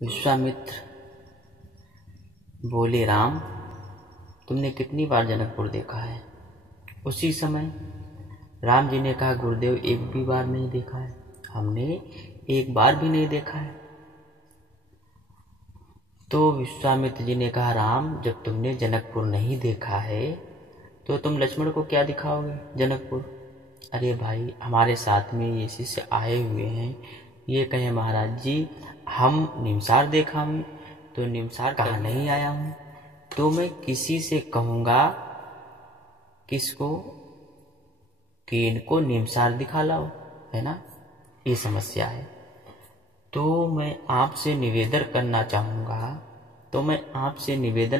विश्वामित्र बोले, राम तुमने कितनी बार जनकपुर देखा है? उसी समय राम जी ने कहा, गुरुदेव एक भी बार नहीं देखा है, हमने एक बार भी नहीं देखा है। तो विश्वामित्र जी ने कहा, राम जब तुमने जनकपुर नहीं देखा है तो तुम लक्ष्मण को क्या दिखाओगे जनकपुर? अरे भाई, हमारे साथ में ये शिष्य आए हुए हैं, ये कहे महाराज जी हम निमसार देखा हूँ, तो निमसार कहाँ नहीं आया हूँ, तो मैं किसी से कहूँगा, किसको, कि इनको निमसार दिखा लाओ, है ना? ये समस्या है। तो मैं आपसे निवेदन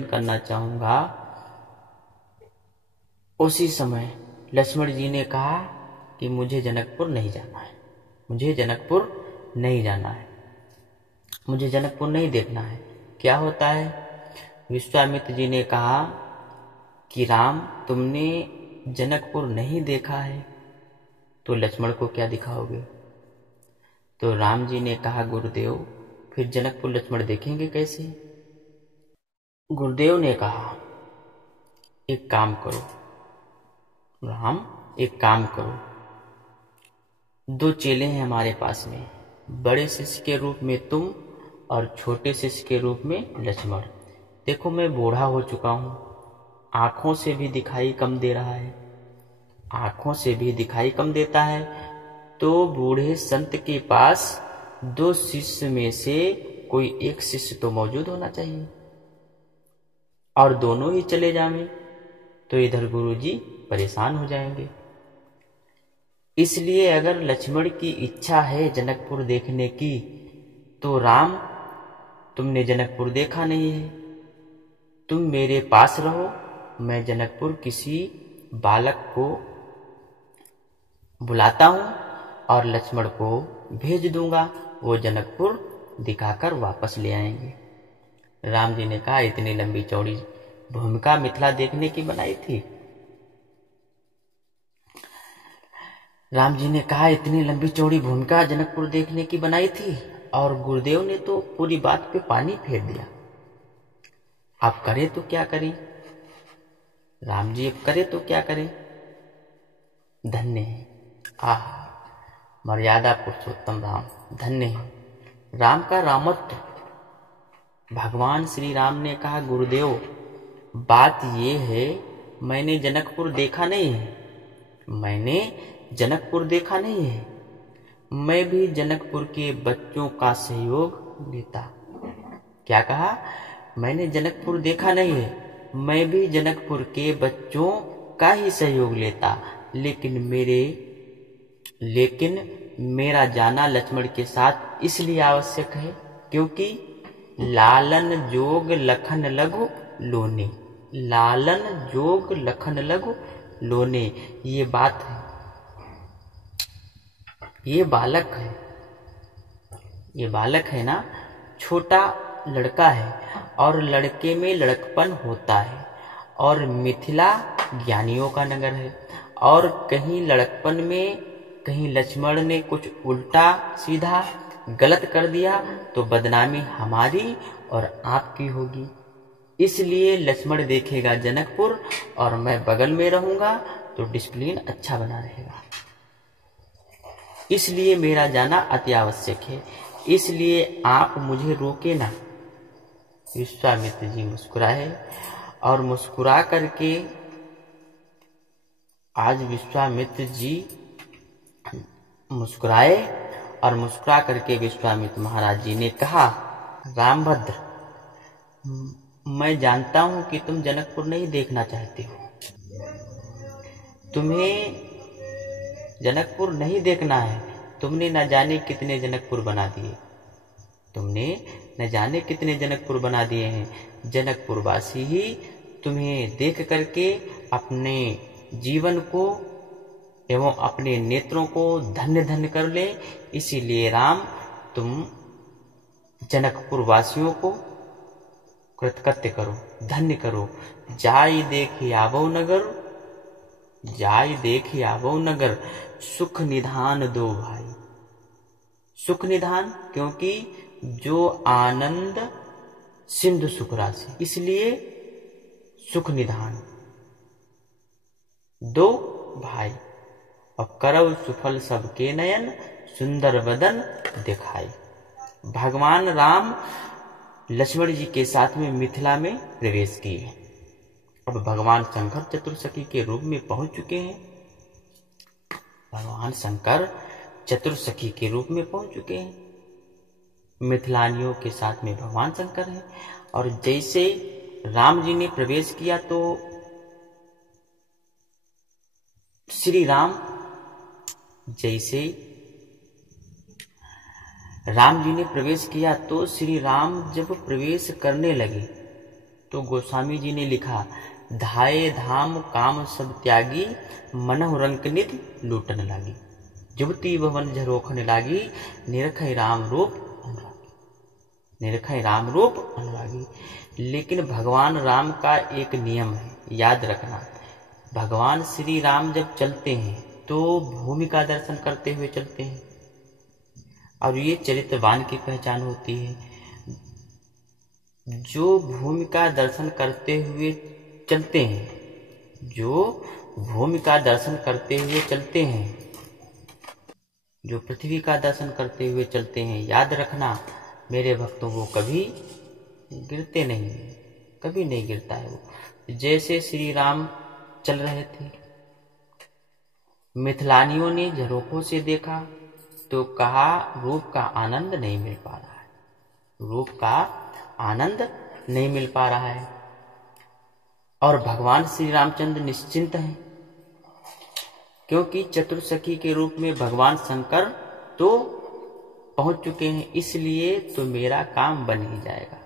करना चाहूँगा। उसी समय लक्ष्मण जी ने कहा कि मुझे जनकपुर नहीं जाना है, मुझे जनकपुर नहीं देखना है। क्या होता है? विश्वामित्र जी ने कहा कि राम तुमने जनकपुर नहीं देखा है तो लक्ष्मण को क्या दिखाओगे? तो राम जी ने कहा, गुरुदेव फिर जनकपुर लक्ष्मण देखेंगे कैसे? गुरुदेव ने कहा, एक काम करो राम, एक काम करो, दो चेले हैं हमारे पास में, बड़े शिष्य के रूप में तुम और छोटे शिष्य के रूप में लक्ष्मण। देखो मैं बूढ़ा हो चुका हूँ, आंखों से भी दिखाई कम दे रहा है, आंखों से भी दिखाई कम देता है। तो बूढ़े संत के पास दो शिष्य में से कोई एक शिष्य तो मौजूद होना चाहिए, और दोनों ही चले जाएं तो इधर गुरुजी परेशान हो जाएंगे। इसलिए अगर लक्ष्मण की इच्छा है जनकपुर देखने की, तो राम तुमने जनकपुर देखा नहीं है, तुम मेरे पास रहो, मैं जनकपुर किसी बालक को बुलाता हूँ और लक्ष्मण को भेज दूंगा, वो जनकपुर दिखाकर वापस ले आएंगे। राम जी ने कहा, इतनी लंबी चौड़ी भूमिका मिथिला देखने की बनाई थी। राम जी ने कहा, इतनी लंबी चौड़ी भूमिका जनकपुर देखने की बनाई थी, और गुरुदेव ने तो पूरी बात पे पानी फेर दिया। अब करे तो क्या करें राम जी, अब करे तो क्या करें? धन्य है, मर्यादा पुरुषोत्तम राम, धन्य है राम का रामत्व। भगवान श्री राम ने कहा, गुरुदेव बात ये है, मैंने जनकपुर देखा नहीं है, मैं भी जनकपुर के बच्चों का सहयोग लेता। क्या कहा? मैंने जनकपुर देखा नहीं है, मैं भी जनकपुर के बच्चों का ही सहयोग लेता, लेकिन मेरा जाना लक्ष्मण के साथ इसलिए आवश्यक है क्योंकि लालन जोग लखन लघु लोने, ये बात है, ये बालक है ना, छोटा लड़का है, और लड़के में लड़कपन होता है, और मिथिला ज्ञानियों का नगर है, और कहीं लड़कपन में कहीं लक्ष्मण ने कुछ उल्टा सीधा गलत कर दिया तो बदनामी हमारी और आपकी होगी। इसलिए लक्ष्मण देखेगा जनकपुर और मैं बगल में रहूंगा तो डिसिप्लिन अच्छा बना रहेगा। इसलिए मेरा जाना अति आवश्यक है, इसलिए आप मुझे रोके ना। विश्वामित्र जी मुस्कुराए, और मुस्कुरा करके आज विश्वामित्र जी मुस्कुराए, और मुस्कुरा करके विश्वामित्र महाराज जी ने कहा, रामभद्र मैं जानता हूं कि तुम जनकपुर नहीं देखना चाहते हो, तुम्हें जनकपुर नहीं देखना है, तुमने न जाने कितने जनकपुर बना दिए हैं। जनकपुरवासी ही तुम्हें देख करके अपने जीवन को एवं अपने नेत्रों को धन्य धन्य कर ले। इसीलिए राम तुम जनकपुर वासियों को कृतकृत्य करो, धन्य करो। जाय देख आवो नगर, सुख निधान दो भाई। सुख निधान क्योंकि जो आनंद सिंधु सुख राशि, इसलिए सुख निधान। दो भाई और करव सुफल सबके नयन, सुंदर वदन दिखाई। भगवान राम लक्ष्मण जी के साथ में मिथिला में प्रवेश किए। अब भगवान शंकर चतुर्सखी के रूप में पहुंच चुके हैं। भगवान शंकर चतुर्सखी के रूप में पहुंच चुके हैं। मिथिलानियों के साथ में भगवान शंकर हैं। और जैसे राम जी ने प्रवेश किया तो श्री राम, जैसे राम जी ने प्रवेश किया तो श्री राम जब प्रवेश करने लगे तो गोस्वामी जी ने लिखा, धाये धाम काम सब त्यागी, मनहु रंक निधि लूटन लागी। जुबती भवन झरोखन लागी, निरखै राम रूप अनुरागी। निरखै राम रूप अनुरागी। लेकिन भगवान राम का एक नियम है, याद रखना। भगवान श्री राम जब चलते हैं तो भूमि का दर्शन करते हुए चलते हैं। और ये चरित्रवान की पहचान होती है। जो भूमि का दर्शन करते हुए चलते हैं, जो भूमि का दर्शन करते हुए चलते हैं, जो पृथ्वी का दर्शन करते हुए चलते हैं, याद रखना मेरे भक्तों को कभी गिरते नहीं, कभी नहीं गिरता है वो। जैसे श्री राम चल रहे थे, मिथिलानियों ने झरोखों से देखा तो कहा रूप का आनंद नहीं मिल पा रहा है, रूप का आनंद नहीं मिल पा रहा है। और भगवान श्री रामचंद्र निश्चिंत हैं, क्योंकि चतुर्सखी के रूप में भगवान शंकर तो पहुंच चुके हैं, इसलिए तो मेरा काम बन ही जाएगा।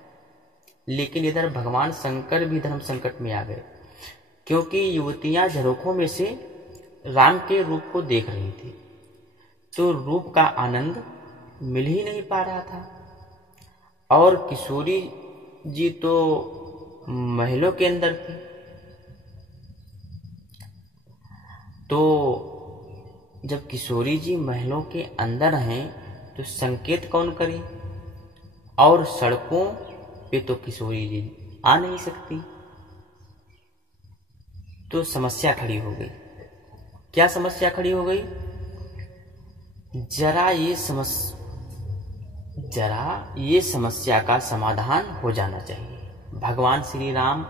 लेकिन इधर भगवान शंकर भी धर्म संकट में आ गए, क्योंकि युवतियां झरोखों में से राम के रूप को देख रही थी, तो रूप का आनंद मिल ही नहीं पा रहा था। और किशोरी जी तो महलों के अंदर थी, तो जब किशोरी जी महलों के अंदर हैं तो संकेत कौन करे? और सड़कों पे तो किशोरी जी आ नहीं सकती। तो समस्या खड़ी हो गई। क्या समस्या खड़ी हो गई? जरा ये समस्या का समाधान हो जाना चाहिए। भगवान श्री राम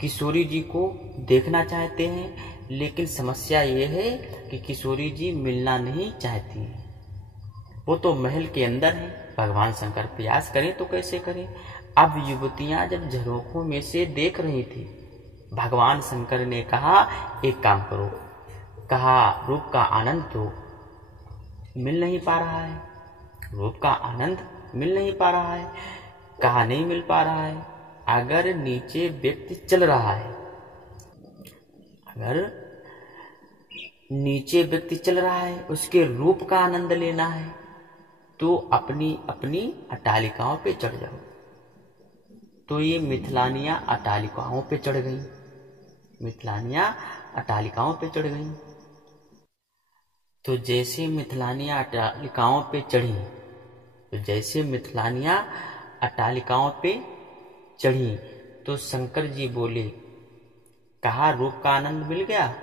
किशोरी जी को देखना चाहते हैं, लेकिन समस्या ये है कि किशोरी जी मिलना नहीं चाहती हैं। वो तो महल के अंदर है। भगवान शंकर प्रयास करें तो कैसे करें? अब युवतियां जब झरोखों में से देख रही थी, भगवान शंकर ने कहा एक काम करो। कहा रूप का आनंद तो मिल नहीं पा रहा है, रूप का आनंद मिल नहीं पा रहा है। कहा नहीं मिल पा रहा है। अगर नीचे व्यक्ति चल रहा है, अगर नीचे व्यक्ति चल रहा है, उसके रूप का आनंद लेना है तो अपनी अपनी अट्टालिकाओं पे चढ़ जाओ। तो ये मिथिलानियां अट्टालिकाओं पे चढ़ गई, मिथिलानियां अट्टालिकाओं पे चढ़ गई। तो जैसे मिथिलानियां अट्टालिकाओं पे चढ़ी, तो जैसे मिथिलानियां अट्टालिकाओं पे चढ़ी तो शंकर जी बोले, कहा रूप का आनंद मिल गया?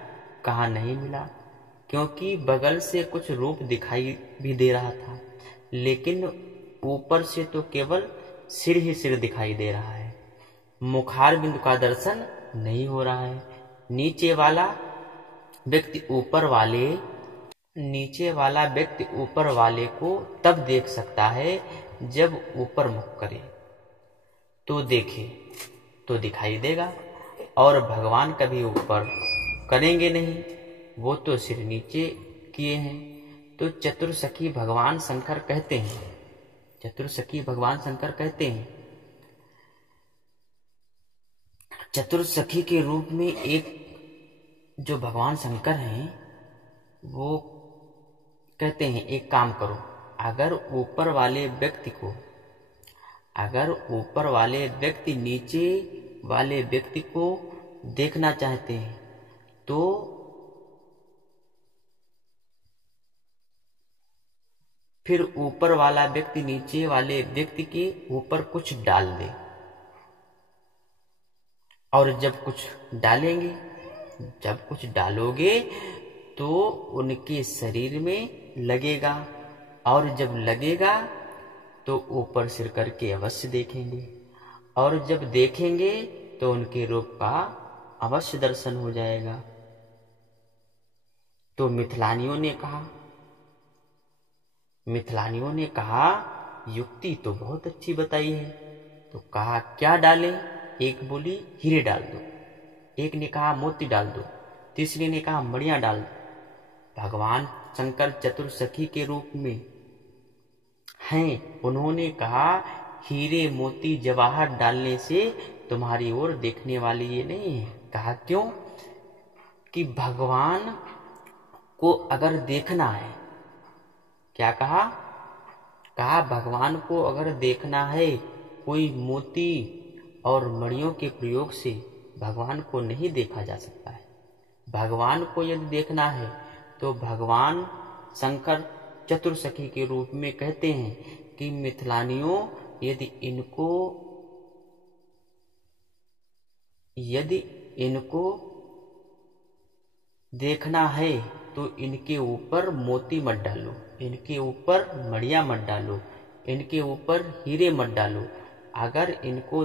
कहा नहीं मिला, क्योंकि बगल से कुछ रूप दिखाई भी दे रहा था, लेकिन ऊपर से तो केवल सिर ही सिर दिखाई दे रहा है। मुखार बिंदु का दर्शन नहीं हो रहा है। नीचे वाला व्यक्ति ऊपर वाले को तब देख सकता है जब ऊपर मुख करे, तो देखे तो दिखाई देगा। और भगवान कभी ऊपर करेंगे नहीं, वो तो सिर नीचे किए हैं। तो चतुर्सखी भगवान शंकर कहते हैं, चतुर्सखी भगवान शंकर कहते हैं, चतुर्सखी के रूप में एक जो भगवान शंकर हैं वो कहते हैं एक काम करो, अगर ऊपर वाले व्यक्ति नीचे वाले व्यक्ति को देखना चाहते हैं तो फिर ऊपर वाला व्यक्ति नीचे वाले व्यक्ति के ऊपर कुछ डाल दे, और जब कुछ डालेंगे, जब कुछ डालोगे तो उनके शरीर में लगेगा, और जब लगेगा तो ऊपर सिर करके अवश्य देखेंगे, और जब देखेंगे तो उनके रूप का अवश्य दर्शन हो जाएगा। तो मिथिलानियों ने कहा युक्ति तो बहुत अच्छी बताई है। तो कहा क्या डालें? एक बोली हीरे डाल दो, एक ने कहा मोती डाल दो, तीसरे ने कहा मणियां डाल दो। भगवान शंकर चतुर्सखी के रूप में हैं, उन्होंने कहा हीरे मोती जवाहर डालने से तुम्हारी ओर देखने वाले ये नहीं है। कहा क्यों? कि भगवान को अगर देखना है, क्या कहा? कहा भगवान को अगर देखना है, कोई मोती और मणियों के प्रयोग से भगवान को नहीं देखा जा सकता है। भगवान को यदि देखना है तो भगवान शंकर चतुर्सखी के रूप में कहते हैं कि मिथिलानियों, यदि इनको देखना है तो इनके ऊपर मोती मत डालो, इनके ऊपर मणियां मत डालो, इनके ऊपर हीरे मत डालो। अगर इनको